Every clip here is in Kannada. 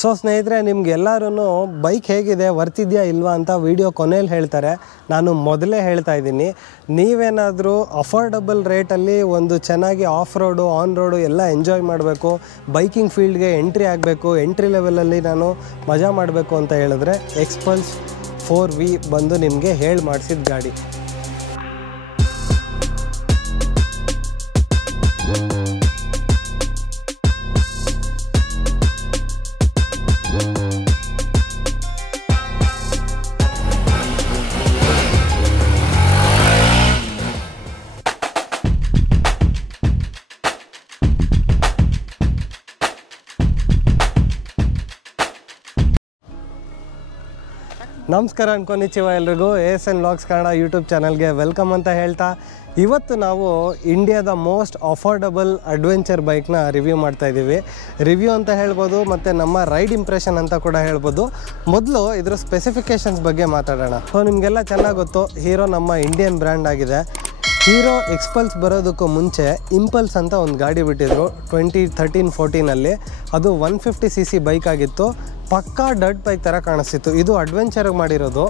ಸೊ ಸ್ನೇಹಿತರೆ, ನಿಮಗೆಲ್ಲರೂ ಬೈಕ್ ಹೇಗಿದೆ, ವರ್ತಿದೆಯಾ ಇಲ್ವಾ ಅಂತ ವಿಡಿಯೋ ಕೊನೆಯಲ್ಲಿ ಹೇಳ್ತಾರೆ. ನಾನು ಮೊದಲೇ ಹೇಳ್ತಾ ಇದ್ದೀನಿ, ನೀವೇನಾದರೂ ಅಫೋರ್ಡಬಲ್ ರೇಟಲ್ಲಿ ಒಂದು ಚೆನ್ನಾಗಿ ಆಫ್ ರೋಡು ಆನ್ ರೋಡು ಎಲ್ಲ ಎಂಜಾಯ್ ಮಾಡಬೇಕು, ಬೈಕಿಂಗ್ ಫೀಲ್ಡ್ಗೆ ಎಂಟ್ರಿ ಆಗಬೇಕು, ಎಂಟ್ರಿ ಲೆವೆಲಲ್ಲಿ ನಾನು ಮಜಾ ಮಾಡಬೇಕು ಅಂತ ಹೇಳಿದ್ರೆ Xpulse 4V ಬಂದು ನಿಮಗೆ ಹೇಳಿ ಮಾಡಿಸಿದ ಗಾಡಿ. ನಮಸ್ಕಾರ ಅನ್ಕೊಂಡಿಚಿವ ಎಲ್ರಿಗೂ asnvlogs ಕನ್ನಡ ಯೂಟ್ಯೂಬ್ ಚಾನಲ್ಗೆ ವೆಲ್ಕಮ್ ಅಂತ ಹೇಳ್ತಾ, ಇವತ್ತು ನಾವು ಇಂಡಿಯಾದ ಮೋಸ್ಟ್ ಅಫೋರ್ಡಬಲ್ ಅಡ್ವೆಂಚರ್ ಬೈಕ್ನ ರಿವ್ಯೂ ಮಾಡ್ತಾ ಇದ್ದೀವಿ. ರಿವ್ಯೂ ಅಂತ ಹೇಳ್ಬೋದು ಮತ್ತು ನಮ್ಮ ರೈಡ್ ಇಂಪ್ರೆಷನ್ ಅಂತ ಕೂಡ ಹೇಳ್ಬೋದು. ಮೊದಲು ಇದರ ಸ್ಪೆಸಿಫಿಕೇಷನ್ಸ್ ಬಗ್ಗೆ ಮಾತಾಡೋಣ. ಸೊ ನಿಮಗೆಲ್ಲ ಚೆನ್ನಾಗಿ ಗೊತ್ತು, ಹೀರೋ ನಮ್ಮ ಇಂಡಿಯನ್ ಬ್ರ್ಯಾಂಡ್ ಆಗಿದೆ. ಹೀರೋ Xpulse ಬರೋದಕ್ಕೂ ಮುಂಚೆ ಇಂಪಲ್ಸ್ ಅಂತ ಒಂದು ಗಾಡಿ ಬಿಟ್ಟಿದ್ರು 2013-14 ಅದು 150cc ಬೈಕ್ ಆಗಿತ್ತು. ಪಕ್ಕಾ ಡರ್ಟ್ ಬೈಕ್ ಥರ ಕಾಣಿಸ್ತಿತ್ತು. ಇದು ಅಡ್ವೆಂಚರ್ಗೆ ಮಾಡಿರೋದು.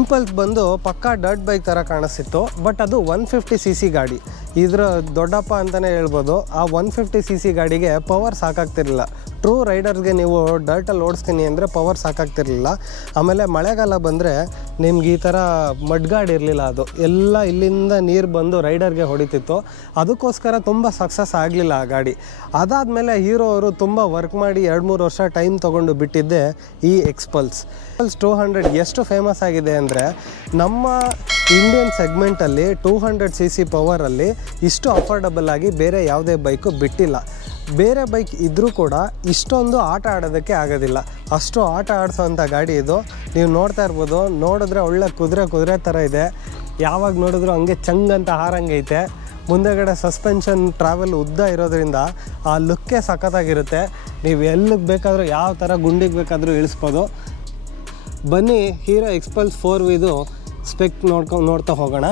ಇಂಪಲ್ಸ್ ಬಂದು ಪಕ್ಕಾ ಡರ್ಟ್ ಬೈಕ್ ಥರ ಕಾಣಿಸ್ತಿತ್ತು, ಬಟ್ ಅದು 150cc ಗಾಡಿ. ಇದರ ದೊಡ್ಡಪ್ಪ ಅಂತಲೇ ಹೇಳ್ಬೋದು. ಆ 150cc ಗಾಡಿಗೆ ಪವರ್ ಸಾಕಾಗ್ತಿರಲಿಲ್ಲ. ಟ್ರೂ ರೈಡರ್ಸ್ಗೆ ನೀವು ಡರ್ಟಲ್ಲಿ ಓಡಿಸ್ತೀನಿ ಅಂದರೆ ಪವರ್ ಸಾಕಾಗ್ತಿರಲಿಲ್ಲ. ಆಮೇಲೆ ಮಳೆಗಾಲ ಬಂದರೆ ನಿಮ್ಗೆ ಈ ಥರ ಮಡ್ಗಾಡು ಇರಲಿಲ್ಲ. ಅದು ಎಲ್ಲ ಇಲ್ಲಿಂದ ನೀರು ಬಂದು ರೈಡರ್ಗೆ ಹೊಡಿತಿತ್ತು. ಅದಕ್ಕೋಸ್ಕರ ತುಂಬ ಸಕ್ಸಸ್ ಆಗಲಿಲ್ಲ ಆ ಗಾಡಿ. ಅದಾದಮೇಲೆ ಹೀರೋ ಅವರು ತುಂಬ ವರ್ಕ್ ಮಾಡಿ 2-3 ವರ್ಷ ಟೈಮ್ ತೊಗೊಂಡು ಬಿಟ್ಟಿದ್ದೆ ಈ Xpulse 200 ಎಷ್ಟು ಫೇಮಸ್ ಆಗಿದೆ ಅಂದರೆ, ನಮ್ಮ ಇಂಡಿಯನ್ ಸೆಗ್ಮೆಂಟಲ್ಲಿ 200cc ಪವರಲ್ಲಿ ಇಷ್ಟು ಅಫೋರ್ಡಬಲ್ ಆಗಿ ಬೇರೆ ಯಾವುದೇ ಬೈಕು ಬಿಟ್ಟಿಲ್ಲ. ಬೇರೆ ಬೈಕ್ ಇದ್ದರೂ ಕೂಡ ಇಷ್ಟೊಂದು ಆಟ ಆಡೋದಕ್ಕೆ ಆಗೋದಿಲ್ಲ. ಅಷ್ಟು ಆಟ ಆಡಿಸೋವಂಥ ಗಾಡಿ ಇದು. ನೀವು ನೋಡ್ತಾ ಇರ್ಬೋದು, ನೋಡಿದ್ರೆ ಒಳ್ಳೆ ಕುದುರೆ ಥರ ಇದೆ. ಯಾವಾಗ ನೋಡಿದ್ರು ಹಂಗೆ ಚಂಗಂತ ಹಾರಂಗೈತೆ. ಮುಂದೆಗಡೆ ಸಸ್ಪೆನ್ಷನ್ ಟ್ರಾವೆಲ್ ಉದ್ದ ಇರೋದ್ರಿಂದ ಆ ಲುಕ್ಕೇ ಸಖತ್ತಾಗಿರುತ್ತೆ. ನೀವು ಎಲ್ಲಿಗೆ ಬೇಕಾದರೂ ಯಾವ ಥರ ಗುಂಡಿಗೆ ಬೇಕಾದರೂ ಇಳಿಸ್ಬೋದು. ಬನ್ನಿ ಹೀರೋ Xpulse 4Vದು ಸ್ಪೆಕ್ ನೋಡ್ತಾ ಹೋಗೋಣ.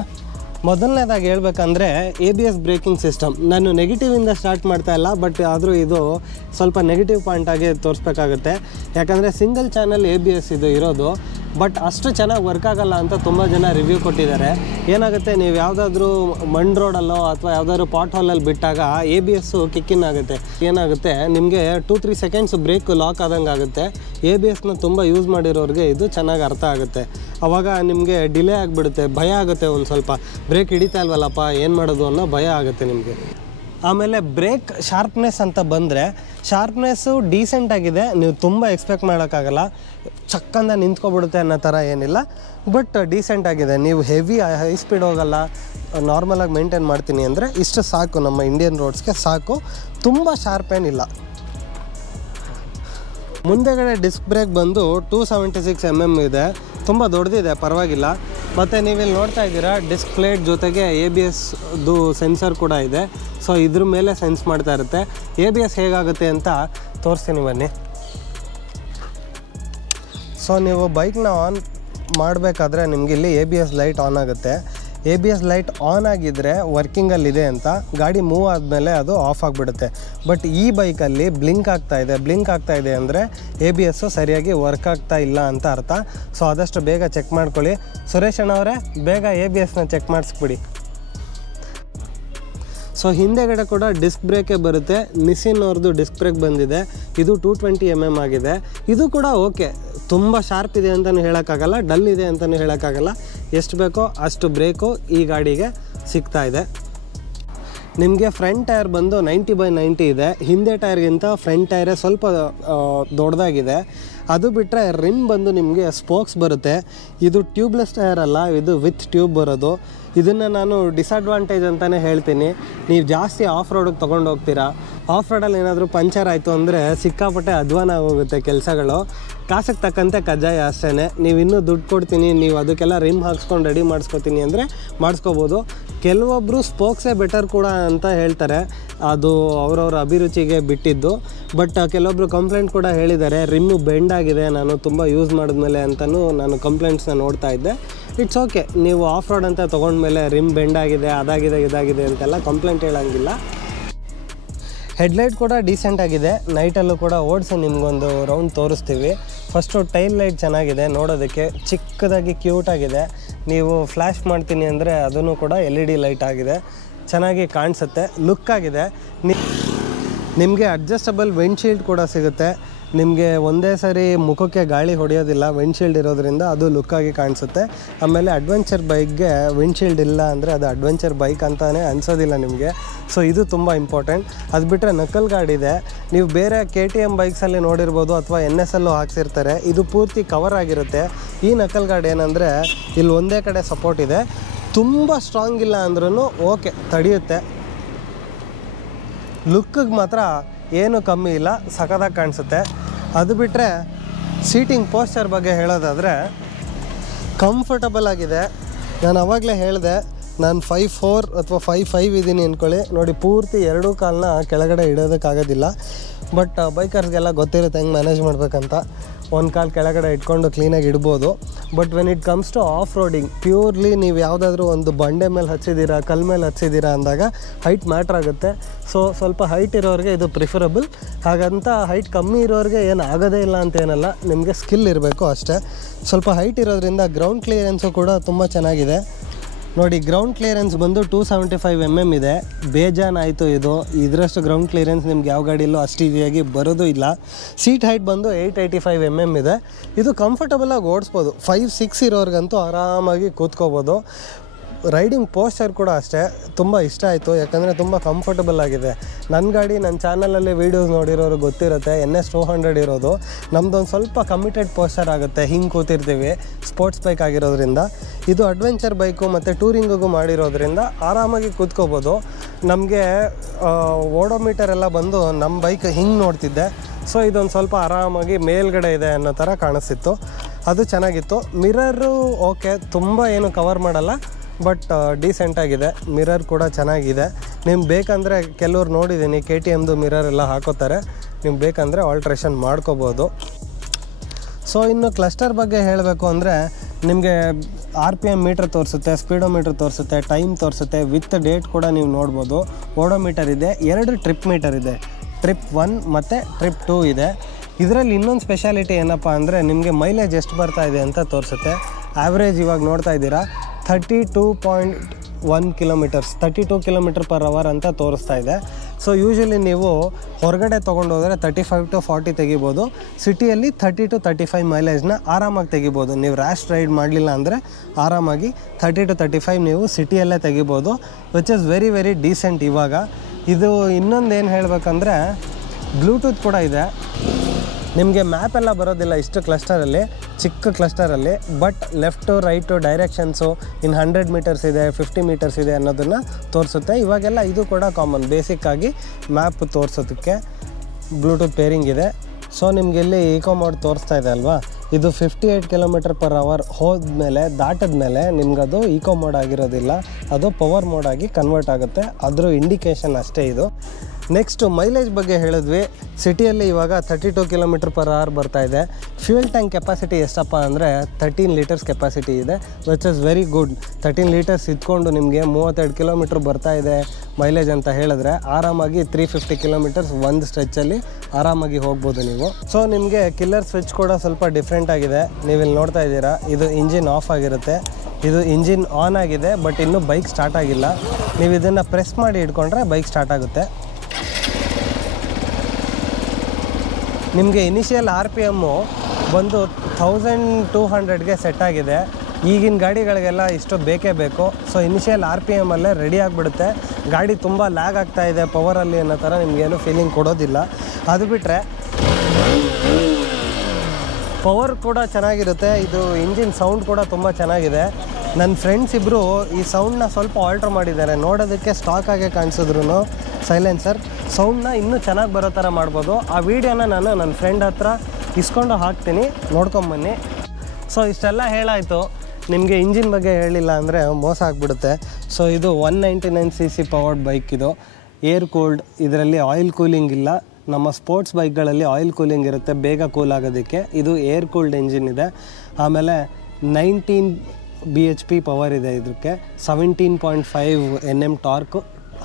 ಮೊದಲನೇದಾಗಿ ಹೇಳ್ಬೇಕಂದ್ರೆ ABS ಬ್ರೇಕಿಂಗ್ ಸಿಸ್ಟಮ್. ನಾನು ನೆಗೆಟಿವಿಂದ ಸ್ಟಾರ್ಟ್ ಮಾಡ್ತಾ ಇಲ್ಲ, ಬಟ್ ಆದರೂ ಇದು ಸ್ವಲ್ಪ ನೆಗೆಟಿವ್ ಪಾಯಿಂಟಾಗಿ ತೋರಿಸ್ಬೇಕಾಗುತ್ತೆ. ಯಾಕಂದರೆ ಸಿಂಗಲ್ ಚಾನಲ್ ABS ಇದು ಇರೋದು, ಬಟ್ ಅಷ್ಟು ಚೆನ್ನಾಗಿ ವರ್ಕ್ ಆಗಲ್ಲ ಅಂತ ತುಂಬ ಜನ ರಿವ್ಯೂ ಕೊಟ್ಟಿದ್ದಾರೆ. ಏನಾಗುತ್ತೆ, ನೀವು ಯಾವುದಾದ್ರೂ ಮಣ್ ರೋಡಲ್ಲೋ ಅಥವಾ ಯಾವುದಾದ್ರೂ ಪಾಟ್ ಹೋಲಲ್ಲಿ ಬಿಟ್ಟಾಗ ABS ಕಿಕ್ಕಿನ್ ಆಗುತ್ತೆ. ಏನಾಗುತ್ತೆ, ನಿಮಗೆ 2-3 ಸೆಕೆಂಡ್ಸ್ ಬ್ರೇಕ್ ಲಾಕ್ ಆದಂಗೆ ಆಗುತ್ತೆ. ABSನ ತುಂಬ ಯೂಸ್ ಮಾಡಿರೋರಿಗೆ ಇದು ಚೆನ್ನಾಗಿ ಅರ್ಥ ಆಗುತ್ತೆ. ಆವಾಗ ನಿಮಗೆ ಡಿಲೇ ಆಗಿಬಿಡುತ್ತೆ, ಭಯ ಆಗುತ್ತೆ. ಒಂದು ಸ್ವಲ್ಪ ಬ್ರೇಕ್ ಹಿಡಿತಾ ಇಲ್ವಲ್ಲಪ್ಪ, ಏನು ಮಾಡೋದು ಅನ್ನೋ ಭಯ ಆಗುತ್ತೆ ನಿಮಗೆ. ಆಮೇಲೆ ಬ್ರೇಕ್ ಶಾರ್ಪ್ನೆಸ್ ಅಂತ ಬಂದರೆ, ಶಾರ್ಪ್ನೆಸ್ಸು ಡೀಸೆಂಟ್ ಆಗಿದೆ. ನೀವು ತುಂಬ ಎಕ್ಸ್ಪೆಕ್ಟ್ ಮಾಡೋಕ್ಕಾಗಲ್ಲ, ಚಕ್ಕಂದ ನಿಂತ್ಕೊಬಿಡುತ್ತೆ ಅನ್ನೋ ಥರ ಏನಿಲ್ಲ, ಬಟ್ ಡೀಸೆಂಟ್ ಆಗಿದೆ. ನೀವು ಹೆವಿ ಹೈ ಸ್ಪೀಡ್ ಹೋಗಲ್ಲ, ನಾರ್ಮಲಾಗಿ ಮೇಂಟೈನ್ ಮಾಡ್ತೀನಿ ಅಂದರೆ ಇಷ್ಟು ಸಾಕು. ನಮ್ಮ ಇಂಡಿಯನ್ ರೋಡ್ಸ್ಗೆ ಸಾಕು, ತುಂಬ ಶಾರ್ಪ್ ಏನಿಲ್ಲ. ಮುಂದೆಗಡೆ ಡಿಸ್ಕ್ ಬ್ರೇಕ್ ಬಂದು 276 mm ಇದೆ, ತುಂಬ ದೊಡ್ಡದಿದೆ, ಪರವಾಗಿಲ್ಲ. ಮತ್ತು ನೀವಿಲ್ಲಿ ನೋಡ್ತಾ ಇದ್ದೀರಾ, ಡಿಸ್ಕ್ ಪ್ಲೇಟ್ ಜೊತೆಗೆ ABSದು ಸೆನ್ಸರ್ ಕೂಡ ಇದೆ. ಸೊ ಇದ್ರ ಮೇಲೆ ಸೆನ್ಸ್ ಮಾಡ್ತಾ ಇರುತ್ತೆ. ABS ಹೇಗಾಗುತ್ತೆ ಅಂತ ತೋರಿಸ್ತೀನಿ ಬನ್ನಿ. ಸೊ ನೀವು ಬೈಕ್ನ ಆನ್ ಮಾಡಬೇಕಾದ್ರೆ ನಿಮಗೆ ಇಲ್ಲಿ ABS ಲೈಟ್ ಆನ್ ಆಗುತ್ತೆ. ABS ಲೈಟ್ ಆನ್ ಆಗಿದ್ದರೆ ವರ್ಕಿಂಗಲ್ಲಿದೆ ಅಂತ, ಗಾಡಿ ಮೂವ್ ಆದಮೇಲೆ ಅದು ಆಫ್ ಆಗಿಬಿಡುತ್ತೆ. ಬಟ್ ಈ ಬೈಕಲ್ಲಿ ಬ್ಲಿಂಕ್ ಆಗ್ತಾ ಇದೆ ಅಂದರೆ ABS ಸರಿಯಾಗಿ ವರ್ಕ್ ಆಗ್ತಾ ಇಲ್ಲ ಅಂತ ಅರ್ಥ. ಸೊ ಆದಷ್ಟು ಬೇಗ ಚೆಕ್ ಮಾಡ್ಕೊಳ್ಳಿ. ಸುರೇಶ್ ಅಣ್ಣವರೇ, ಬೇಗ ABSನ ಚೆಕ್ ಮಾಡಿಸ್ಬಿಡಿ. ಸೊ ಹಿಂದೆಗಡೆ ಕೂಡ ಡಿಸ್ಕ್ ಬ್ರೇಕೇ ಬರುತ್ತೆ. ನಿಸಿನ್ ಅವ್ರದ್ದು ಡಿಸ್ಕ್ ಬ್ರೇಕ್ ಬಂದಿದೆ. ಇದು 220 mm ಆಗಿದೆ. ಇದು ಕೂಡ ಓಕೆ, ತುಂಬ ಶಾರ್ಪ್ ಇದೆ ಅಂತಲೂ ಹೇಳೋಕ್ಕಾಗಲ್ಲ, ಡಲ್ ಇದೆ ಅಂತಲೂ ಹೇಳೋಕ್ಕಾಗಲ್ಲ. ಎಷ್ಟು ಬೇಕೋ ಅಷ್ಟು ಬ್ರೇಕು ಈ ಗಾಡಿಗೆ ಸಿಗ್ತಾ ಇದೆ. ನಿಮಗೆ ಫ್ರಂಟ್ ಟೈರ್ ಬಂದು 90/90 ಇದೆ. ಹಿಂದೆ ಟೈರ್ಗಿಂತ ಫ್ರಂಟ್ ಟೈರೇ ಸ್ವಲ್ಪ ದೊಡ್ಡದಾಗಿದೆ. ಅದು ಬಿಟ್ಟರೆ ರಿಮ್ ಬಂದು ನಿಮಗೆ ಸ್ಪೋಕ್ಸ್ ಬರುತ್ತೆ. ಇದು ಟ್ಯೂಬ್ಲೆಸ್ ಟೈರ್ ಅಲ್ಲ, ಇದು ವಿತ್ ಟ್ಯೂಬ್ ಬರೋದು. ಇದನ್ನು ನಾನು ಡಿಸಡ್ವಾಂಟೇಜ್ ಅಂತಲೇ ಹೇಳ್ತೀನಿ. ನೀವು ಜಾಸ್ತಿ ಆಫ್ ರೋಡಿಗೆ ತೊಗೊಂಡು ಹೋಗ್ತೀರಾ, ಆಫ್ ರೋಡಲ್ಲಿ ಏನಾದರೂ ಪಂಚರ್ ಆಯಿತು ಅಂದರೆ ಸಿಕ್ಕಾಪಟ್ಟೆ ಅಧ್ವಾನ ಹೋಗುತ್ತೆ ಕೆಲಸಗಳು. ಕಾಸಿಗೆ ತಕ್ಕಂತೆ ಕಜ್ಜಾಯ ಅಷ್ಟೇ. ನೀವು ಇನ್ನೂ ದುಡ್ಡು ಕೊಡ್ತೀನಿ, ನೀವು ಅದಕ್ಕೆಲ್ಲ ರಿಮ್ ಹಾಕ್ಸ್ಕೊಂಡು ರೆಡಿ ಮಾಡಿಸ್ಕೊತೀನಿ ಅಂದರೆ ಮಾಡಿಸ್ಕೋಬೋದು. ಕೆಲವೊಬ್ಬರು ಸ್ಪೋಕ್ಸೇ ಬೆಟರ್ ಕೂಡ ಅಂತ ಹೇಳ್ತಾರೆ, ಅದು ಅವರವ್ರ ಅಭಿರುಚಿಗೆ ಬಿಟ್ಟಿದ್ದು. ಬಟ್ ಕೆಲವೊಬ್ಬರು ಕಂಪ್ಲೇಂಟ್ ಕೂಡ ಹೇಳಿದ್ದಾರೆ, ರಿಮ್ಮು ಬೆಂಡ್ ಆಗಿದೆ ನಾನು ತುಂಬ ಯೂಸ್ ಮಾಡಿದ್ಮೇಲೆ ಅಂತಲೂ ನಾನು ಕಂಪ್ಲೇಂಟ್ಸ್ನ ನೋಡ್ತಾ ಇದ್ದೆ. ಇಟ್ಸ್ ಓಕೆ, ನೀವು ಆಫ್ ರೋಡ್ ಅಂತ ತೊಗೊಂಡ್ಮೇಲೆ ರಿಮ್ ಬೆಂಡ್ ಆಗಿದೆ, ಅದಾಗಿದೆ, ಇದಾಗಿದೆ ಅಂತೆಲ್ಲ ಕಂಪ್ಲೇಂಟ್ ಹೇಳೋಂಗಿಲ್ಲ. ಹೆಡ್ಲೈಟ್ ಕೂಡ ಡೀಸೆಂಟ್ ಆಗಿದೆ. ನೈಟಲ್ಲೂ ಕೂಡ ಓಡಿಸಿ ನಿಮಗೊಂದು ರೌಂಡ್ ತೋರಿಸ್ತೀವಿ. ಫಸ್ಟು ಟೈಲ್ ಲೈಟ್ ಚೆನ್ನಾಗಿದೆ, ನೋಡೋದಕ್ಕೆ ಚಿಕ್ಕದಾಗಿ ಕ್ಯೂಟಾಗಿದೆ. ನೀವು ಫ್ಲ್ಯಾಶ್ ಮಾಡ್ತೀನಿ ಅಂದರೆ ಅದನ್ನು ಕೂಡ LED ಲೈಟ್ ಆಗಿದೆ, ಚೆನ್ನಾಗಿ ಕಾಣಿಸುತ್ತೆ, ಲುಕ್ ಆಗಿದೆ. ನಿಮಗೆ ಅಡ್ಜಸ್ಟಬಲ್ ವಿಂಡ್ಶೀಲ್ಡ್ ಕೂಡ ಸಿಗುತ್ತೆ. ನಿಮಗೆ ಒಂದೇ ಸರಿ ಮುಖಕ್ಕೆ ಗಾಳಿ ಹೊಡೆಯೋದಿಲ್ಲ, ವಿಂಡ್ಶೀಲ್ಡ್ ಇರೋದ್ರಿಂದ ಅದು ಲುಕ್ಕಾಗಿ ಕಾಣಿಸುತ್ತೆ. ಆಮೇಲೆ ಅಡ್ವೆಂಚರ್ ಬೈಕ್ಗೆ ವಿಂಡ್ಶೀಲ್ಡ್ ಇಲ್ಲ ಅಂದರೆ ಅದು ಅಡ್ವೆಂಚರ್ ಬೈಕ್ ಅಂತಲೇ ಅನಿಸೋದಿಲ್ಲ ನಿಮಗೆ. ಸೊ ಇದು ತುಂಬ ಇಂಪಾರ್ಟೆಂಟ್. ಅದು ಬಿಟ್ಟರೆ ನಕಲ್ ಗಾರ್ಡ್ ಇದೆ. ನೀವು ಬೇರೆ KTM ಬೈಕ್ಸಲ್ಲಿ ನೋಡಿರ್ಬೋದು ಅಥವಾ NS ಅಲ್ಲೂ ಹಾಕ್ಸಿರ್ತಾರೆ, ಇದು ಪೂರ್ತಿ ಕವರ್ ಆಗಿರುತ್ತೆ. ಈ ನಕಲ್ ಗಾರ್ಡ್ ಏನಂದರೆ ಇಲ್ಲಿ ಒಂದೇ ಕಡೆ ಸಪೋರ್ಟ್ ಇದೆ, ತುಂಬ ಸ್ಟ್ರಾಂಗ್ ಇಲ್ಲ ಅಂದ್ರೂ ಓಕೆ ತಡೆಯುತ್ತೆ. ಲುಕ್ಕಿಗೆ ಮಾತ್ರ ಏನು ಕಮ್ಮಿ ಇಲ್ಲ, ಸಖತ್ತಾಗಿ ಕಾಣಿಸುತ್ತೆ. ಅದು ಬಿಟ್ಟರೆ ಸೀಟಿಂಗ್ ಪೋಸ್ಚರ್ ಬಗ್ಗೆ ಹೇಳೋದಾದರೆ ಕಂಫರ್ಟಬಲ್ ಆಗಿದೆ. ನಾನು ಆವಾಗಲೇ ಹೇಳಿದೆ, ನಾನು 5'4" ಅಥವಾ 5'5" ಇದ್ದೀನಿ ಅಂದ್ಕೊಳ್ಳಿ. ನೋಡಿ ಪೂರ್ತಿ ಎರಡೂ ಕಾಲನ್ನ ಕೆಳಗಡೆ ಇಡೋದಕ್ಕಾಗೋದಿಲ್ಲ. ಬಟ್ ಬೈಕರ್ಸ್ಗೆಲ್ಲ ಗೊತ್ತಿರುತ್ತೆ ಹೆಂಗೆ ಮ್ಯಾನೇಜ್ ಮಾಡಬೇಕಂತ. ಒಂದು ಕಾಲು ಕೆಳಗಡೆ ಇಟ್ಕೊಂಡು ಕ್ಲೀನಾಗಿ ಇಡ್ಬೋದು. But when it comes to off roading, purely ನೀವು ಯಾವುದಾದ್ರೂ ಒಂದು ಬಂಡೆ ಮೇಲೆ ಹಚ್ಚಿದ್ದೀರಾ, ಕಲ್ ಮೇಲೆ ಹಚ್ಚಿದ್ದೀರಾ ಅಂದಾಗ ಹೈಟ್ ಮ್ಯಾಟ್ರ್ ಆಗುತ್ತೆ. ಸೊ ಸ್ವಲ್ಪ ಹೈಟ್ ಇರೋರಿಗೆ ಇದು ಪ್ರಿಫರಬಲ್. ಹಾಗಂತ ಹೈಟ್ ಕಮ್ಮಿ ಇರೋರಿಗೆ ಏನು ಆಗೋದೇ ಇಲ್ಲ ಅಂತ ಏನಲ್ಲ, ನಿಮಗೆ ಸ್ಕಿಲ್ ಇರಬೇಕು ಅಷ್ಟೇ. ಸ್ವಲ್ಪ ಹೈಟ್ ಇರೋದ್ರಿಂದ ಗ್ರೌಂಡ್ ಕ್ಲಿಯರೆನ್ಸು ಕೂಡ ತುಂಬ ಚೆನ್ನಾಗಿದೆ. ನೋಡಿ ಗ್ರೌಂಡ್ ಕ್ಲಿಯರೆನ್ಸ್ ಬಂದು 275 mm ಇದೆ. ಬೇಜಾನಾಯಿತು ಇದು. ಇದರಷ್ಟು ಗ್ರೌಂಡ್ ಕ್ಲಿಯರೆನ್ಸ್ ನಿಮ್ಗೆ ಯಾವ ಗಾಡಿಯಲ್ಲೂ ಅಷ್ಟು ಈಸಿಯಾಗಿ ಬರೋದು ಇಲ್ಲ. ಸೀಟ್ ಹೈಟ್ ಬಂದು 885 mm ಇದೆ. ಇದು ಕಂಫರ್ಟಬಲಾಗಿ ಓಡಿಸ್ಬೋದು. 5'6" ಇರೋರ್ಗಂತೂ ಆರಾಮಾಗಿ ಕೂತ್ಕೋಬೋದು. ರೈಡಿಂಗ್ ಪೋಸ್ಚರ್ ಕೂಡ ಅಷ್ಟೇ ತುಂಬ ಇಷ್ಟ ಆಯಿತು, ಯಾಕಂದರೆ ತುಂಬ ಕಂಫರ್ಟಬಲ್ ಆಗಿದೆ. ನನ್ನ ಗಾಡಿ ನನ್ನ ಚಾನಲಲ್ಲಿ ವೀಡಿಯೋಸ್ ನೋಡಿರೋರು ಗೊತ್ತಿರುತ್ತೆ, NS 200 ಇರೋದು. ನಮ್ಮದೊಂದು ಸ್ವಲ್ಪ ಕಮಿಟೆಡ್ ಪೋಸ್ಚರ್ ಆಗುತ್ತೆ, ಹಿಂಗೆ ಕೂತಿರ್ತೀವಿ, ಸ್ಪೋರ್ಟ್ಸ್ ಬೈಕ್ ಆಗಿರೋದ್ರಿಂದ. ಇದು ಅಡ್ವೆಂಚರ್ ಬೈಕು ಮತ್ತು ಟೂರಿಂಗಿಗೂ ಮಾಡಿರೋದ್ರಿಂದ ಆರಾಮಾಗಿ ಕೂತ್ಕೋಬೋದು. ನಮಗೆ ಓಡೋಮೀಟರ್ ಎಲ್ಲ ಬಂದು ನಮ್ಮ ಬೈಕ್ ಹಿಂಗೆ ನೋಡ್ತಿದ್ದೆ. ಸೊ ಇದೊಂದು ಸ್ವಲ್ಪ ಆರಾಮಾಗಿ ಮೇಲ್ಗಡೆ ಇದೆ ಅನ್ನೋ ಥರ ಕಾಣಿಸ್ತಿತ್ತು, ಅದು ಚೆನ್ನಾಗಿತ್ತು. ಮಿರರು ಓಕೆ, ತುಂಬ ಏನು ಕವರ್ ಮಾಡಲ್ಲ, ಬಟ್ ಡೀಸೆಂಟಾಗಿದೆ. ಮಿರರ್ ಕೂಡ ಚೆನ್ನಾಗಿದೆ. ನಿಮ್ಗೆ ಬೇಕಂದರೆ ಕೆಲವ್ರು ನೋಡಿದ್ದೀನಿ KTMದು ಮಿರರ್ ಎಲ್ಲ ಹಾಕೋತಾರೆ, ನಿಮ್ಗೆ ಬೇಕಂದರೆ ಆಲ್ಟ್ರೇಷನ್ ಮಾಡ್ಕೋಬೋದು. ಸೊ ಇನ್ನು ಕ್ಲಸ್ಟರ್ ಬಗ್ಗೆ ಹೇಳಬೇಕು ಅಂದರೆ ನಿಮಗೆ RPM ಮೀಟ್ರ್ ತೋರಿಸುತ್ತೆ, ಸ್ಪೀಡೋಮೀಟ್ರ್ ತೋರಿಸುತ್ತೆ, ಟೈಮ್ ತೋರಿಸುತ್ತೆ, ವಿತ್ ಡೇಟ್ ಕೂಡ ನೀವು ನೋಡ್ಬೋದು. ಓಡೋಮೀಟರ್ ಇದೆ, 2 ಟ್ರಿಪ್ ಮೀಟರ್ ಇದೆ, ಟ್ರಿಪ್ 1 ಮತ್ತು ಟ್ರಿಪ್ 2 ಇದೆ. ಇದರಲ್ಲಿ ಇನ್ನೊಂದು ಸ್ಪೆಷಾಲಿಟಿ ಏನಪ್ಪ ಅಂದರೆ ನಿಮಗೆ ಮೈಲೇಜ್ ಎಷ್ಟು ಬರ್ತಾ ಇದೆ ಅಂತ ತೋರಿಸುತ್ತೆ. ಆ್ಯಾವ್ರೇಜ್ ಇವಾಗ ನೋಡ್ತಾ ಇದ್ದೀರಾ 32.1 ಕಿಲೋಮೀಟರ್ಸ್, 32 km/h ಅಂತ ತೋರಿಸ್ತಾ ಇದೆ. ಸೊ ಯೂಶ್ವಲಿ ನೀವು ಹೊರಗಡೆ ತೊಗೊಂಡೋದ್ರೆ 35 to 40 ತೆಗಿಬೋದು. ಸಿಟಿಯಲ್ಲಿ 30 to 35 ಮೈಲೇಜ್ನ ಆರಾಮಾಗಿ ತೆಗಿಬೋದು. ನೀವು ರ್ಯಾಶ್ ರೈಡ್ ಮಾಡಲಿಲ್ಲ ಅಂದರೆ ಆರಾಮಾಗಿ 30 to 35 ನೀವು ಸಿಟಿಯಲ್ಲೇ ತೆಗಿಬೋದು, which is very very decent. ಇವಾಗ ಇದು ಇನ್ನೊಂದು ಏನು ಹೇಳಬೇಕಂದ್ರೆ ಬ್ಲೂಟೂತ್ ಕೂಡ ಇದೆ. ನಿಮಗೆ ಮ್ಯಾಪ್ ಎಲ್ಲ ಬರೋದಿಲ್ಲ ಇಷ್ಟು ಕ್ಲಸ್ಟರಲ್ಲಿ, ಚಿಕ್ಕ ಕ್ಲಸ್ಟರಲ್ಲಿ. ಬಟ್ ಲೆಫ್ಟು ರೈಟು ಡೈರೆಕ್ಷನ್ಸು ಇನ್ನು 100 ಮೀಟರ್ಸ್ ಇದೆ, 50 ಮೀಟರ್ಸ್ ಇದೆ ಅನ್ನೋದನ್ನು ತೋರಿಸುತ್ತೆ. ಇವಾಗೆಲ್ಲ ಇದು ಕೂಡ ಕಾಮನ್, ಬೇಸಿಕ್ಕಾಗಿ ಮ್ಯಾಪ್ ತೋರಿಸೋದಕ್ಕೆ ಬ್ಲೂಟೂತ್ ಪೇರಿಂಗ್ ಇದೆ. ಸೊ ನಿಮಗೆ ಇಲ್ಲಿ ಈಕೋ ಮೋಡ್ ತೋರಿಸ್ತಾ ಇದೆ ಅಲ್ವಾ, ಇದು 58 km/h ಹೋದ್ಮೇಲೆ ದಾಟಿದ್ಮೇಲೆ ನಿಮ್ಗದು ಈಕೋ ಮೋಡ್ ಆಗಿರೋದಿಲ್ಲ, ಅದು ಪವರ್ ಮೋಡ್ ಆಗಿ ಕನ್ವರ್ಟ್ ಆಗುತ್ತೆ. ಅದ್ರ ಇಂಡಿಕೇಷನ್ ಅಷ್ಟೇ ಇದು. ನೆಕ್ಸ್ಟು ಮೈಲೇಜ್ ಬಗ್ಗೆ ಹೇಳಿದ್ವಿ. ಸಿಟಿಯಲ್ಲಿ ಇವಾಗ 32 km/h ಬರ್ತಾ ಇದೆ. ಫ್ಯೂಯಲ್ ಟ್ಯಾಂಕ್ ಕೆಪಾಸಿಟಿ ಎಷ್ಟಪ್ಪ ಅಂದರೆ 13 ಲೀಟರ್ಸ್ ಕೆಪಾಸಿಟಿ ಇದೆ, which is very good. 13 litres ಇದ್ಕೊಂಡು ನಿಮಗೆ 32 km ಬರ್ತಾ ಇದೆ ಮೈಲೇಜ್ ಅಂತ ಹೇಳಿದ್ರೆ ಆರಾಮಾಗಿ 350 km ಒಂದು ಸ್ಟ್ರೆಚ್ಚಲ್ಲಿ ಆರಾಮಾಗಿ ಹೋಗ್ಬೋದು ನೀವು. ಸೊ ನಿಮಗೆ ಕಿಲ್ಲರ್ ಸ್ವಿಚ್ ಕೂಡ ಸ್ವಲ್ಪ ಡಿಫ್ರೆಂಟ್ ಆಗಿದೆ. ನೀವಿಲ್ಲಿ ನೋಡ್ತಾ ಇದ್ದೀರಾ, ಇದು ಇಂಜಿನ್ ಆಫ್ ಆಗಿರುತ್ತೆ, ಇದು ಇಂಜಿನ್ ಆನ್ ಆಗಿದೆ, ಬಟ್ ಇನ್ನೂ ಬೈಕ್ ಸ್ಟಾರ್ಟ್ ಆಗಿಲ್ಲ. ನೀವು ಇದನ್ನು ಪ್ರೆಸ್ ಮಾಡಿ ಇಟ್ಕೊಂಡ್ರೆ ಬೈಕ್ ಸ್ಟಾರ್ಟ್ ಆಗುತ್ತೆ. ನಿಮಗೆ ಇನಿಷಿಯಲ್ RPM ಬಂದು 1200ಗೆ ಸೆಟ್ ಆಗಿದೆ. ಈಗಿನ ಗಾಡಿಗಳಿಗೆಲ್ಲ ಇಷ್ಟು ಬೇಕೇ ಬೇಕು. ಸೊ ಇನಿಷಿಯಲ್ RPM ಅಲ್ಲೇ ರೆಡಿ ಆಗಿಬಿಡುತ್ತೆ. ಗಾಡಿ ತುಂಬ ಲ್ಯಾಗ್ ಆಗ್ತಾ ಇದೆ ಪವರಲ್ಲಿ ಅನ್ನೋ ಥರ ನಿಮಗೇನು ಫೀಲಿಂಗ್ ಕೊಡೋದಿಲ್ಲ. ಅದು ಬಿಟ್ಟರೆ ಪವರ್ ಕೂಡ ಚೆನ್ನಾಗಿರುತ್ತೆ. ಇದು ಇಂಜಿನ್ ಸೌಂಡ್ ಕೂಡ ತುಂಬ ಚೆನ್ನಾಗಿದೆ. ನನ್ನ ಫ್ರೆಂಡ್ಸ್ ಇಬ್ಬರು ಈ ಸೌಂಡನ್ನ ಸ್ವಲ್ಪ ಆಲ್ಟ್ರ್ ಮಾಡಿದ್ದಾರೆ. ನೋಡೋದಕ್ಕೆ ಸ್ಟಾಕ್ ಆಗೇ ಕಾಣಿಸಿದ್ರು ಸೈಲೆನ್ಸರ್ ಸೌಂಡನ್ನ ಇನ್ನೂ ಚೆನ್ನಾಗಿ ಬರೋ ಥರ ಮಾಡ್ಬೋದು. ಆ ವಿಡಿಯೋನ ನಾನು ನನ್ನ ಫ್ರೆಂಡ್ ಹತ್ರ ಇಸ್ಕೊಂಡು ಹಾಕ್ತೀನಿ, ನೋಡ್ಕೊಂಬನ್ನಿ. ಸೊ ಇಷ್ಟೆಲ್ಲ ಹೇಳಾಯಿತು, ನಿಮಗೆ ಇಂಜಿನ್ ಬಗ್ಗೆ ಹೇಳಿಲ್ಲ ಅಂದರೆ ಮೋಸ ಆಗಿಬಿಡುತ್ತೆ. ಸೊ ಇದು 199cc ಪವರ್ಡ್ ಬೈಕ್. ಇದು ಏರ್ ಕೂಲ್ಡ್, ಇದರಲ್ಲಿ ಆಯಿಲ್ ಕೂಲಿಂಗ್ ಇಲ್ಲ. ನಮ್ಮ ಸ್ಪೋರ್ಟ್ಸ್ ಬೈಕ್ಗಳಲ್ಲಿ ಆಯಿಲ್ ಕೂಲಿಂಗ್ ಇರುತ್ತೆ ಬೇಗ ಕೂಲ್ ಆಗೋದಕ್ಕೆ. ಇದು ಏರ್ ಕೂಲ್ಡ್ ಇಂಜಿನ್ ಇದೆ. ಆಮೇಲೆ 19 bhp ಪವರ್ ಇದೆ. ಇದಕ್ಕೆ 17.5 Nm torque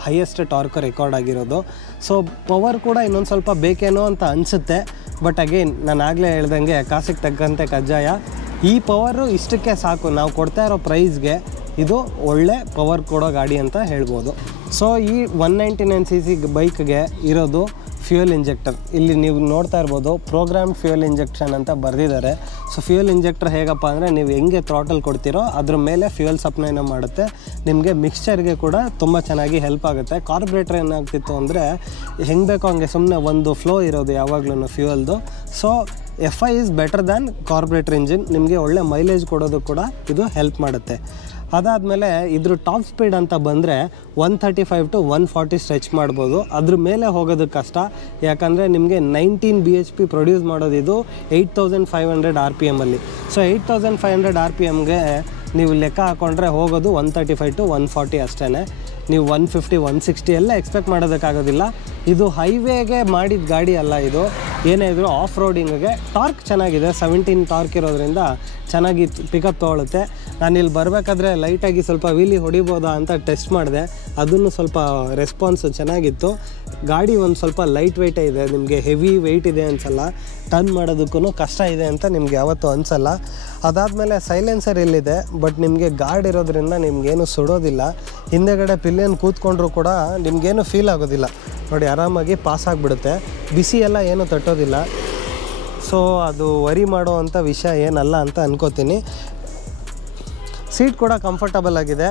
highest torque record ಆಗಿರೋದು. ಸೊ ಪವರ್ ಕೂಡ ಇನ್ನೊಂದು ಸ್ವಲ್ಪ ಬೇಕೇನೋ ಅಂತ ಅನಿಸುತ್ತೆ. ಬಟ್ ಅಗೇನ್ ನಾನು ಆಗಲೇ ಹೇಳ್ದಂಗೆ ಕಾಸಿಗೆ ತಕ್ಕಂತೆ ಕಜ್ಜಾಯ. ಈ ಪವರು ಇಷ್ಟಕ್ಕೆ ಸಾಕು, ನಾವು ಕೊಡ್ತಾ ಇರೋ ಪ್ರೈಸ್ಗೆ ಇದು ಒಳ್ಳೆ ಪವರ್ ಕೊಡೋ ಗಾಡಿ ಅಂತ ಹೇಳ್ಬೋದು. ಸೊ ಈ 199cc ಬೈಕ್ಗೆ ಇರೋದು ಫ್ಯೂಯಲ್ ಇಂಜೆಕ್ಟರ್. ಇಲ್ಲಿ ನೀವು ನೋಡ್ತಾ ಇರ್ಬೋದು ಪ್ರೋಗ್ರಾಮ್ ಫ್ಯೂಯಲ್ ಇಂಜೆಕ್ಷನ್ ಅಂತ ಬರೆದಿದ್ದಾರೆ. ಸೊ ಫ್ಯೂಯಲ್ ಇಂಜೆಕ್ಟರ್ ಹೇಗಪ್ಪ ಅಂದರೆ ನೀವು ಹೆಂಗೆ ಥ್ರಾಟಲ್ ಕೊಡ್ತೀರೋ ಅದ್ರ ಮೇಲೆ ಫ್ಯೂಯಲ್ ಸಪ್ಲೈನ ಮಾಡುತ್ತೆ. ನಿಮಗೆ ಮಿಕ್ಸ್ಚರ್ಗೆ ಕೂಡ ತುಂಬ ಚೆನ್ನಾಗಿ ಹೆಲ್ಪ್ ಆಗುತ್ತೆ. ಕಾರ್ಬೊರೇಟರ್ ಏನಾಗ್ತಿತ್ತು ಅಂದರೆ ಹೆಂಗೆ ಬೇಕೋ ಹಂಗೆ ಸುಮ್ಮನೆ ಒಂದು ಫ್ಲೋ ಇರೋದು ಯಾವಾಗಲೂ ಫ್ಯೂಯಲ್ದು. So FI is better than carburettor engine. ನಿಮಗೆ ಒಳ್ಳೆ ಮೈಲೇಜ್ ಕೊಡೋದು ಕೂಡ ಇದು ಹೆಲ್ಪ್ ಮಾಡುತ್ತೆ. ಅದಾದಮೇಲೆ ಇದ್ರ ಟಾಪ್ ಸ್ಪೀಡ್ ಅಂತ ಬಂದರೆ 135 to 140 ಸ್ಟ್ರೆಚ್ ಮಾಡ್ಬೋದು. ಅದ್ರ ಮೇಲೆ ಹೋಗೋದಕ್ಕೆ ಕಷ್ಟ, ಯಾಕಂದರೆ ನಿಮಗೆ 19 bhp ಪ್ರೊಡ್ಯೂಸ್ ಮಾಡೋದು ಇದು 8500 RPM ಅಲ್ಲಿ. ಸೊ 8500 RPMಗೆ ನೀವು ಲೆಕ್ಕ ಹಾಕ್ಕೊಂಡ್ರೆ ಹೋಗೋದು 135 to 140 ಅಷ್ಟೇ. ನೀವು 150 160 ಎಲ್ಲ ಎಕ್ಸ್ಪೆಕ್ಟ್ ಮಾಡೋದಕ್ಕಾಗೋದಿಲ್ಲ. ಇದು ಹೈವೇಗೆ ಮಾಡಿದ ಗಾಡಿ ಅಲ್ಲ, ಇದು ಏನೇ ಇದ್ರೂ ಆಫ್ ರೋಡಿಂಗಿಗೆ. ಟಾರ್ಕ್ ಚೆನ್ನಾಗಿದೆ, 17 ಟಾರ್ಕ್ ಇರೋದ್ರಿಂದ ಚೆನ್ನಾಗಿ ಪಿಕಪ್ ತೊಗೊಳುತ್ತೆ. ನಾನಿಲ್ಲಿ ಬರಬೇಕಾದ್ರೆ ಲೈಟಾಗಿ ಸ್ವಲ್ಪ ವೀಲಿ ಹೊಡಿಬೋದಾ ಅಂತ ಟೆಸ್ಟ್ ಮಾಡಿದೆ, ಅದನ್ನು ಸ್ವಲ್ಪ ರೆಸ್ಪಾನ್ಸ್ ಚೆನ್ನಾಗಿತ್ತು. ಗಾಡಿ ಒಂದು ಸ್ವಲ್ಪ ಲೈಟ್ ವೆಯ್ಟೇ ಇದೆ, ನಿಮಗೆ ಹೆವಿ ವೆಯ್ಟ್ ಇದೆ ಅನಿಸಲ್ಲ, ಟರ್ನ್ ಮಾಡೋದಕ್ಕೂ ಕಷ್ಟ ಇದೆ ಅಂತ ನಿಮ್ಗೆ ಯಾವತ್ತೂ ಅನಿಸಲ್ಲ. ಅದಾದಮೇಲೆ ಸೈಲೆನ್ಸರ್ ಇಲ್ಲಿದೆ, ಬಟ್ ನಿಮಗೆ ಗಾರ್ಡ್ ಇರೋದ್ರಿಂದ ನಿಮಗೇನು ಸುಡೋದಿಲ್ಲ. ಹಿಂದೆಗಡೆ ಪಿಲಿಯನ್ ಕೂತ್ಕೊಂಡ್ರೂ ಕೂಡ ನಿಮಗೇನು ಫೀಲ್ ಆಗೋದಿಲ್ಲ ನೋಡಿ, ಆರಾಮಾಗಿ ಪಾಸ್ ಆಗಿಬಿಡುತ್ತೆ. ಬಿಸಿ ಎಲ್ಲ ಏನು ತಟ್ಟೋದಿಲ್ಲ. ಸೊ ಅದು ವರಿ ಮಾಡೋ ಅಂಥ ವಿಷಯ ಏನಲ್ಲ ಅಂತ ಅನ್ಕೋತೀನಿ. ಸೀಟ್ ಕೂಡ ಕಂಫರ್ಟಬಲ್ ಆಗಿದೆ,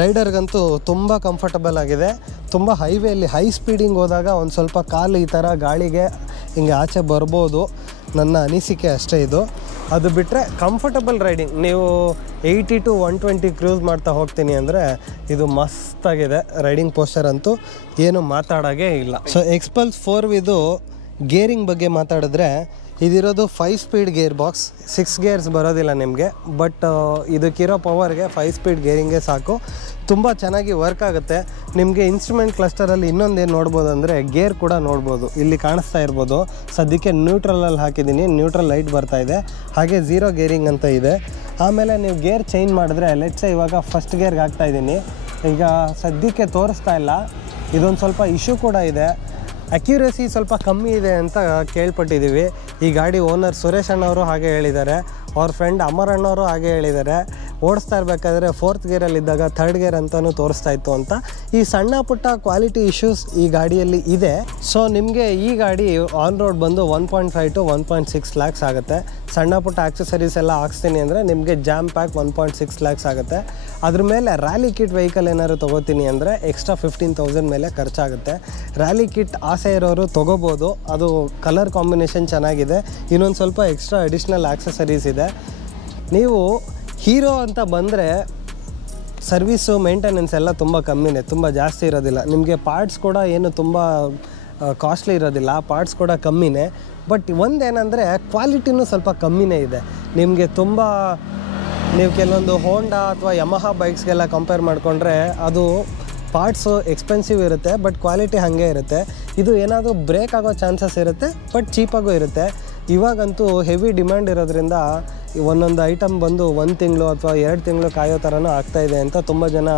ರೈಡರ್ಗಂತೂ ತುಂಬ ಕಂಫರ್ಟಬಲ್ ಆಗಿದೆ. ತುಂಬ ಹೈವೇಲಿ ಹೈ ಸ್ಪೀಡಿಂಗ್ ಹೋದಾಗ ಒಂದು ಸ್ವಲ್ಪ ಕಾಲು ಈ ಥರ ಗಾಳಿಗೆ ಹಿಂಗೆ ಆಚೆ ಬರ್ಬೋದು, ನನ್ನ ಅನಿಸಿಕೆ ಅಷ್ಟೇ ಇದು. ಅದು ಬಿಟ್ಟರೆ ಕಂಫರ್ಟಬಲ್ ರೈಡಿಂಗ್, ನೀವು 80 to 120 ಕ್ರೂಸ್ ಮಾಡ್ತಾ ಹೋಗ್ತೀನಿ ಅಂದರೆ ಇದು ಮಸ್ತಾಗಿದೆ. ರೈಡಿಂಗ್ ಪೋಸ್ಚರ್ ಅಂತೂ ಏನು ಮಾತಾಡೋಂಗೇ ಇಲ್ಲ. ಸೊ ಎಕ್ಸ್ಪಲ್ಸ್ 4 ಗೇರಿಂಗ್ ಬಗ್ಗೆ ಮಾತಾಡಿದ್ರೆ ಇದಿರೋದು 5 ಸ್ಪೀಡ್ ಗೇರ್ ಬಾಕ್ಸ್, 6 ಗೇರ್ಸ್ ಬರೋದಿಲ್ಲ ನಿಮಗೆ. ಬಟ್ ಇದಕ್ಕಿರೋ ಪವರ್ಗೆ 5 ಸ್ಪೀಡ್ ಗೇರಿಂಗೇ ಸಾಕು. ತುಂಬ ಚೆನ್ನಾಗಿ ವರ್ಕ್ ಆಗುತ್ತೆ. ನಿಮಗೆ ಇನ್ಸ್ಟ್ರೂಮೆಂಟ್ ಕ್ಲಸ್ಟರಲ್ಲಿ ಇನ್ನೊಂದೇನು ನೋಡ್ಬೋದು ಅಂದರೆ ಗೇರ್ ಕೂಡ ನೋಡ್ಬೋದು, ಇಲ್ಲಿ ಕಾಣಿಸ್ತಾ ಇರ್ಬೋದು. ಸದ್ಯಕ್ಕೆ ನ್ಯೂಟ್ರಲಲ್ಲಿ ಹಾಕಿದ್ದೀನಿ, ನ್ಯೂಟ್ರಲ್ ಲೈಟ್ ಬರ್ತಾ ಇದೆ. ಹಾಗೆ 0 ಗೇರಿಂಗ್ ಅಂತ ಇದೆ. ಆಮೇಲೆ ನೀವು ಗೇರ್ ಚೇಂಜ್ ಮಾಡಿದ್ರೆ ಲೆಟ್ಸೆ ಇವಾಗ ಫಸ್ಟ್ ಗೇರ್ಗೆ ಹಾಕ್ತಾಯಿದ್ದೀನಿ, ಈಗ ಸದ್ಯಕ್ಕೆ ತೋರಿಸ್ತಾ ಇಲ್ಲ. ಇದೊಂದು ಸ್ವಲ್ಪ ಇಶ್ಯೂ ಕೂಡ ಇದೆ, ಅಕ್ಯುರೇಸಿ ಸ್ವಲ್ಪ ಕಮ್ಮಿ ಇದೆ ಅಂತ ಕೇಳ್ಪಟ್ಟಿದ್ದೀವಿ. ಈ ಗಾಡಿ ಓನರ್ ಸುರೇಶ್ ಅಣ್ಣವರು ಹಾಗೆ ಹೇಳಿದ್ದಾರೆ, ಅವ್ರ ಫ್ರೆಂಡ್ ಅಮರ್ ಅಣ್ಣವರು ಹಾಗೆ ಹೇಳಿದ್ದಾರೆ. ಓಡಿಸ್ತಾ ಇರಬೇಕಾದ್ರೆ 4th ಗೇರಲ್ಲಿದ್ದಾಗ 3rd ಗೇರ್ ಅಂತಲೂ ತೋರಿಸ್ತಾ ಇತ್ತು ಅಂತ. ಈ ಸಣ್ಣ ಪುಟ್ಟ ಕ್ವಾಲಿಟಿ ಇಶ್ಯೂಸ್ ಈ ಗಾಡಿಯಲ್ಲಿ ಇದೆ. ಸೊ ನಿಮಗೆ ಈ ಗಾಡಿ ಆನ್ ರೋಡ್ ಬಂದು 1.5 to 1.6 lakhs ಆಗುತ್ತೆ. ಸಣ್ಣ ಪುಟ್ಟ ಆಕ್ಸೆಸರೀಸ್ ಎಲ್ಲ ಹಾಕ್ಸ್ತೀನಿ ಅಂದರೆ ನಿಮಗೆ ಜಾಮ್ ಪ್ಯಾಕ್ 1.6 lakhs ಆಗುತ್ತೆ. ಅದ್ರ ಮೇಲೆ ರ್ಯಾಲಿ ಕಿಟ್ ವೆಹಿಕಲ್ ಏನಾದ್ರು ತೊಗೋತೀನಿ ಅಂದರೆ ಎಕ್ಸ್ಟ್ರಾ 15,000 ಮೇಲೆ ಖರ್ಚಾಗುತ್ತೆ. ರ್ಯಾಲಿ ಕಿಟ್ ಆಸೆ ಇರೋರು ತೊಗೋಬೋದು, ಅದು ಕಲರ್ ಕಾಂಬಿನೇಷನ್ ಚೆನ್ನಾಗಿದೆ. ಇನ್ನೊಂದು ಸ್ವಲ್ಪ ಎಕ್ಸ್ಟ್ರಾ ಅಡಿಷ್ನಲ್ ಆಕ್ಸೆಸರೀಸ್ ಇದೆ. ನೀವು ಹೀರೋ ಅಂತ ಬಂದರೆ ಸರ್ವಿಸು ಮೇಂಟೆನೆನ್ಸ್ ಎಲ್ಲ ತುಂಬ ಕಮ್ಮಿನೇ, ತುಂಬ ಜಾಸ್ತಿ ಇರೋದಿಲ್ಲ. ನಿಮಗೆ ಪಾರ್ಟ್ಸ್ ಕೂಡ ಏನು ತುಂಬ ಕಾಸ್ಟ್ಲಿ ಇರೋದಿಲ್ಲ, ಪಾರ್ಟ್ಸ್ ಕೂಡ ಕಮ್ಮಿನೇ. ಬಟ್ ಒಂದೇನೆಂದರೆ ಕ್ವಾಲಿಟಿನೂ ಸ್ವಲ್ಪ ಕಮ್ಮಿನೇ ಇದೆ. ನಿಮಗೆ ತುಂಬ ನೀವು ಕೆಲವೊಂದು ಹೋಂಡಾ ಅಥವಾ ಯಮಹಾ ಬೈಕ್ಸ್ಗೆಲ್ಲ ಕಂಪೇರ್ ಮಾಡಿಕೊಂಡ್ರೆ ಅದು ಪಾರ್ಟ್ಸು ಎಕ್ಸ್ಪೆನ್ಸಿವ್ ಇರುತ್ತೆ, ಬಟ್ ಕ್ವಾಲಿಟಿ ಹಾಗೆ ಇರುತ್ತೆ. ಇದು ಏನಾದರೂ ಬ್ರೇಕ್ ಆಗೋ ಚಾನ್ಸಸ್ ಇರುತ್ತೆ, ಬಟ್ ಚೀಪಾಗೂ ಇರುತ್ತೆ. ಇವಾಗಂತೂ ಹೆವಿ ಡಿಮ್ಯಾಂಡ್ ಇರೋದ್ರಿಂದ ಒಂದೊಂದು ಐಟಮ್ ಬಂದು 1 ತಿಂಗಳು ಅಥವಾ 2 ತಿಂಗಳು ಕಾಯೋ ಥರನೂ ಆಗ್ತಾಯಿದೆ ಅಂತ ತುಂಬ ಜನ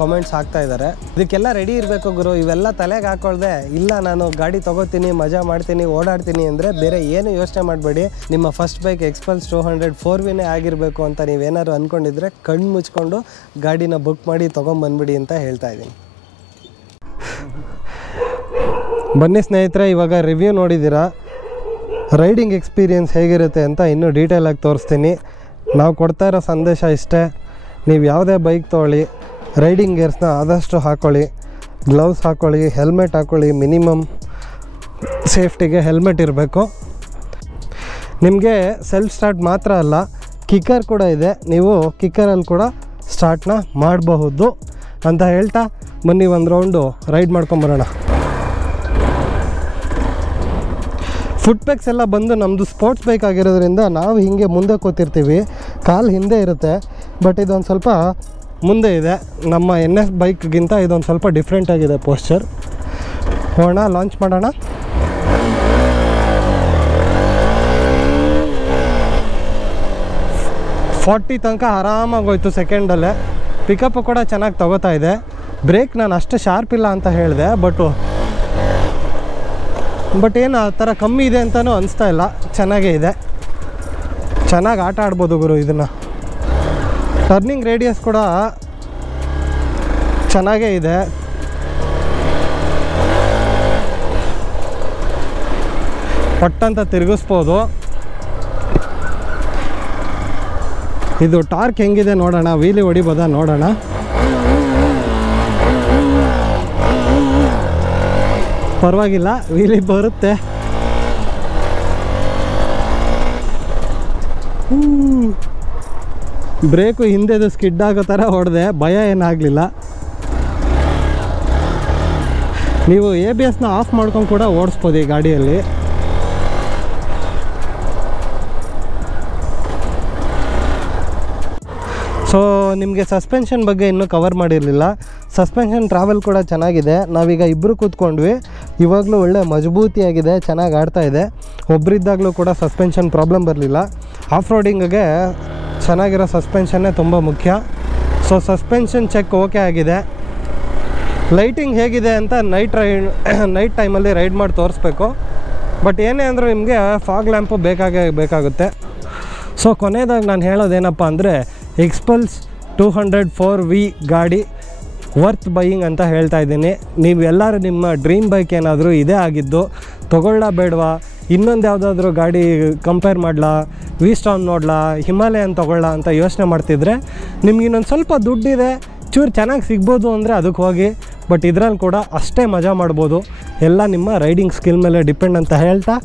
ಕಮೆಂಟ್ಸ್ ಹಾಕ್ತಾಯಿದ್ದಾರೆ. ಇದಕ್ಕೆಲ್ಲ ರೆಡಿ ಇರಬೇಕು ಗುರು, ಇವೆಲ್ಲ ತಲೆಗೆ ಹಾಕ್ಕೊಳ್ದೆ ಇಲ್ಲ ನಾನು ಗಾಡಿ ತೊಗೋತೀನಿ, ಮಜಾ ಮಾಡ್ತೀನಿ, ಓಡಾಡ್ತೀನಿ ಅಂದರೆ ಬೇರೆ ಏನು ಯೋಚನೆ ಮಾಡಬೇಡಿ. ನಿಮ್ಮ ಫಸ್ಟ್ ಬೈಕ್ ಎಕ್ಸ್ಪಲ್ಸ್ 200 4V ಆಗಿರಬೇಕು ಅಂತ ನೀವೇನಾದ್ರು ಅಂದ್ಕೊಂಡಿದ್ರೆ ಕಣ್ಣು ಮುಚ್ಕೊಂಡು ಗಾಡಿನ ಬುಕ್ ಮಾಡಿ ತೊಗೊಂಬಂದ್ಬಿಡಿ ಅಂತ ಹೇಳ್ತಾ ಇದ್ದೀನಿ. ಬನ್ನಿ ಸ್ನೇಹಿತರೆ, ಇವಾಗ ರಿವ್ಯೂ ನೋಡಿದ್ದೀರಾ, ರೈಡಿಂಗ್ ಎಕ್ಸ್ಪೀರಿಯೆನ್ಸ್ ಹೇಗಿರುತ್ತೆ ಅಂತ ಇನ್ನೂ ಡೀಟೇಲಾಗಿ ತೋರಿಸ್ತೀನಿ. ನಾವು ಕೊಡ್ತಾ ಇರೋ ಸಂದೇಶ ಇಷ್ಟೇ, ನೀವು ಯಾವುದೇ ಬೈಕ್ ತೊಗೊಳ್ಳಿ ರೈಡಿಂಗ್ ಗೇರ್ಸ್ನ ಆದಷ್ಟು ಹಾಕ್ಕೊಳ್ಳಿ, ಗ್ಲೌಸ್ ಹಾಕ್ಕೊಳ್ಳಿ, ಹೆಲ್ಮೆಟ್ ಹಾಕ್ಕೊಳ್ಳಿ. ಮಿನಿಮಮ್ ಸೇಫ್ಟಿಗೆ ಹೆಲ್ಮೆಟ್ ಇರಬೇಕು. ನಿಮಗೆ ಸೆಲ್ಫ್ ಸ್ಟಾರ್ಟ್ ಮಾತ್ರ ಅಲ್ಲ, ಕಿಕ್ಕರ್ ಕೂಡ ಇದೆ, ನೀವು ಕಿಕ್ಕರಲ್ಲಿ ಕೂಡ ಸ್ಟಾರ್ಟ್ನ ಮಾಡಬಹುದು ಅಂತ ಹೇಳ್ತಾ ಬನ್ನಿ ಒಂದು ರೌಂಡು ರೈಡ್ ಮಾಡ್ಕೊಂಬರೋಣ. ಫುಟ್ ಪೆಕ್ಸ್ ಎಲ್ಲ ಬಂದು ನಮ್ಮದು ಸ್ಪೋರ್ಟ್ಸ್ ಬೈಕ್ ಆಗಿರೋದ್ರಿಂದ ನಾವು ಹೀಗೆ ಮುಂದೆ ಕೂತಿರ್ತೀವಿ, ಕಾಲು ಹಿಂದೆ ಇರುತ್ತೆ. ಬಟ್ ಇದೊಂದು ಸ್ವಲ್ಪ ಮುಂದೆ ಇದೆ, ನಮ್ಮ NS ಬೈಕ್ಗಿಂತ ಇದೊಂದು ಸ್ವಲ್ಪ ಡಿಫ್ರೆಂಟ್ ಆಗಿದೆ ಪೋಸ್ಚರ್. ಹೋಗೋಣ, ಲಾಂಚ್ ಮಾಡೋಣ. ಫಾರ್ಟಿ ತನಕ ಆರಾಮಾಗಿ ಹೋಯ್ತು ಸೆಕೆಂಡಲ್ಲೇ. ಪಿಕಪ್ಪು ಕೂಡ ಚೆನ್ನಾಗಿ ತೊಗೋತಾ ಇದೆ. ಬ್ರೇಕ್ ನಾನು ಅಷ್ಟು ಶಾರ್ಪ್ ಇಲ್ಲ ಅಂತ ಹೇಳಿದೆ, ಬಟ್ ಏನು ಆ ಥರ ಕಮ್ಮಿ ಇದೆ ಅಂತಲೂ ಅನಿಸ್ತಾ ಇಲ್ಲ. ಚೆನ್ನಾಗೇ ಇದೆ, ಚೆನ್ನಾಗಿ ಆಟ ಆಡ್ಬೋದು ಗುರು ಇದನ್ನು. ಟರ್ನಿಂಗ್ ರೇಡಿಯಸ್ ಕೂಡ ಚೆನ್ನಾಗೇ ಇದೆ. ಪಟ್ಟಂತ ತಿರುಗಿಸ್ಬೋದು. ಇದು ಟಾರ್ಕ್ ಹೆಂಗಿದೆ ನೋಡೋಣ, ವೀಲಿ ಹೊಡಿಬೋದಾ ನೋಡೋಣ. ಪರವಾಗಿಲ್ಲ, ವೀಲಿ ಬರುತ್ತೆ. ಬ್ರೇಕು ಹಿಂದೆದು ಸ್ಕಿಡ್ ಆಗೋ ಥರ ಹೊಡೆದೆ, ಭಯ ಏನಾಗಲಿಲ್ಲ. ನೀವು ABSನ ಆಫ್ ಮಾಡ್ಕೊಂಡು ಕೂಡ ಓಡಿಸ್ಬೋದು ಈ ಗಾಡಿಯಲ್ಲಿ. ಸೊ ನಿಮಗೆ ಸಸ್ಪೆನ್ಷನ್ ಬಗ್ಗೆ ಇನ್ನೂ ಕವರ್ ಮಾಡಿರಲಿಲ್ಲ. ಸಸ್ಪೆನ್ಷನ್ ಟ್ರಾವೆಲ್ ಕೂಡ ಚೆನ್ನಾಗಿದೆ. ನಾವೀಗ ಇಬ್ಬರು ಕೂತ್ಕೊಂಡ್ವಿ, ಇವಾಗಲೂ ಒಳ್ಳೆ ಮಜಬೂತಿಯಾಗಿದೆ, ಚೆನ್ನಾಗಿ ಆಡ್ತಾ ಇದೆ. ಒಬ್ಬರಿದ್ದಾಗಲೂ ಕೂಡ ಸಸ್ಪೆನ್ಷನ್ ಪ್ರಾಬ್ಲಮ್ ಬರಲಿಲ್ಲ. ಆಫ್ ರೋಡಿಂಗಿಗೆ ಚೆನ್ನಾಗಿರೋ ಸಸ್ಪೆನ್ಷನ್ನೇ ತುಂಬ ಮುಖ್ಯ. ಸೊ ಸಸ್ಪೆನ್ಷನ್ ಚೆಕ್ ಓಕೆ ಆಗಿದೆ. ಲೈಟಿಂಗ್ ಹೇಗಿದೆ ಅಂತ ನೈಟ್ ಟೈಮಲ್ಲಿ ರೈಡ್ ಮಾಡಿ ತೋರಿಸ್ಬೇಕು. ಬಟ್ ಏನೇ ಅಂದರೂ ನಿಮಗೆ ಫಾಗ್ ಲ್ಯಾಂಪು ಬೇಕಾಗುತ್ತೆ. ಸೊ ಕೊನೆಯದಾಗಿ ನಾನು ಹೇಳೋದೇನಪ್ಪ ಅಂದರೆ, Xpulse 204V ಗಾಡಿ ವರ್ತ್ ಬೈಯಿಂಗ್ ಅಂತ ಹೇಳ್ತಾ ಇದ್ದೀನಿ. ನೀವೆಲ್ಲರೂ ನಿಮ್ಮ ಡ್ರೀಮ್ ಬೈಕ್ ಏನಾದರೂ ಇದೇ ಆಗಿದ್ದು, ತೊಗೊಳ್ಳ ಬೇಡವಾ, ಇನ್ನೊಂದು ಯಾವುದಾದ್ರೂ ಗಾಡಿ ಕಂಪೇರ್ ಮಾಡಲಾ, ವಿಸ್ಟಾನ್ ನೋಡಲಾ, ಹಿಮಾಲಯನ್ ತೊಗೊಳ್ಳ ಅಂತ ಯೋಚನೆ ಮಾಡ್ತಿದ್ರೆ, ನಿಮ್ಗೆ ಇನ್ನೊಂದು ಸ್ವಲ್ಪ ದುಡ್ಡಿದೆ, ಚೂರು ಚೆನ್ನಾಗಿ ಸಿಗ್ಬೋದು ಅಂದರೆ ಅದಕ್ಕೆ ಹೋಗಿ. ಬಟ್ ಇದರಲ್ಲಿ ಕೂಡ ಅಷ್ಟೇ ಮಜಾ ಮಾಡ್ಬೋದು. ಎಲ್ಲ ನಿಮ್ಮ ರೈಡಿಂಗ್ ಸ್ಕಿಲ್ ಮೇಲೆ ಡಿಪೆಂಡ್ ಅಂತ ಹೇಳ್ತಾ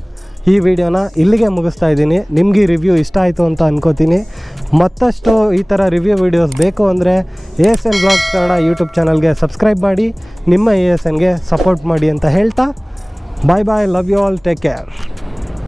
ಈ ವಿಡಿಯೋನ ಇಲ್ಲಿಗೆ ಮುಗಿಸ್ತಾ ಇದ್ದೀನಿ. ನಿಮಗೆ ಈ ರಿವ್ಯೂ ಇಷ್ಟ ಆಯಿತು ಅಂತ ಅನ್ಕೋತೀನಿ. ಮತ್ತಷ್ಟು ಈ ಥರ ರಿವ್ಯೂ ವೀಡಿಯೋಸ್ ಬೇಕು ಅಂದರೆ asnvlogs ಕನ್ನಡ ಯೂಟ್ಯೂಬ್ ಚಾನಲ್ಗೆ ಸಬ್ಸ್ಕ್ರೈಬ್ ಮಾಡಿ, ನಿಮ್ಮ ASNಗೆ ಸಪೋರ್ಟ್ ಮಾಡಿ ಅಂತ ಹೇಳ್ತಾ bye bye, love you all, take care.